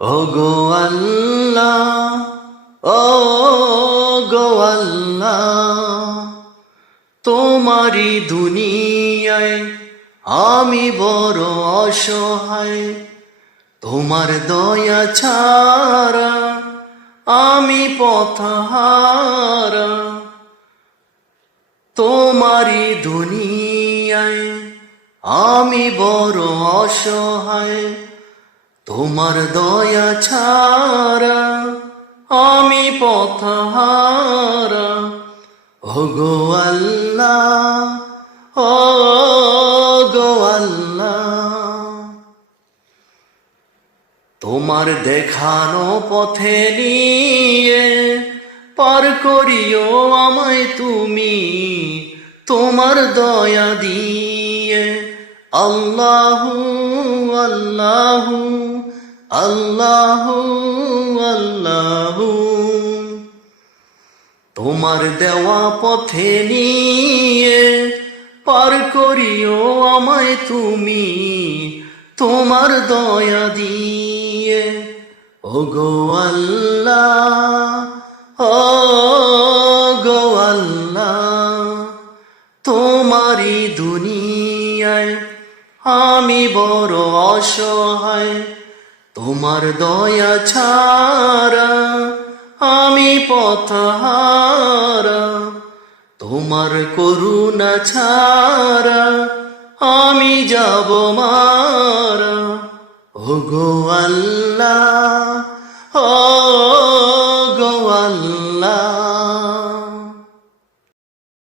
ওগো আল্লাহ, ওগো আল্লাহ, তোমারি দুনিয়ায় আমি বড় অসহায়। তোমার দয়া ছাড়া আমি পথহারা। তোমারি দুনিয়ায় আমি বড় অসহায়। তোমার দয়া ছাড়া আমি পথহারা। ওগো আল্লাহ, ওগো আল্লাহ, তোমার দেখানো পথে নিয়ে পার করিও আমায় তুমি তোমার দয়া দিয়ে। আল্লাহু আল্লাহু আল্লাহু আল্লাহু, তোমার দেওয়া পথে নিয়ে পার করিও আমায় তুমি তোমার দয়া দিয়ে। ওগো আল্লাহ, ওগো আল্লাহ, তোমারি দুনিয়ায় আমি বড় অসহায়। তোমার দয়া ছাড়া আমি পথহারা। তোমার করুণা ছাড়া আমি যাব মারা। ওগো আল্লাহ,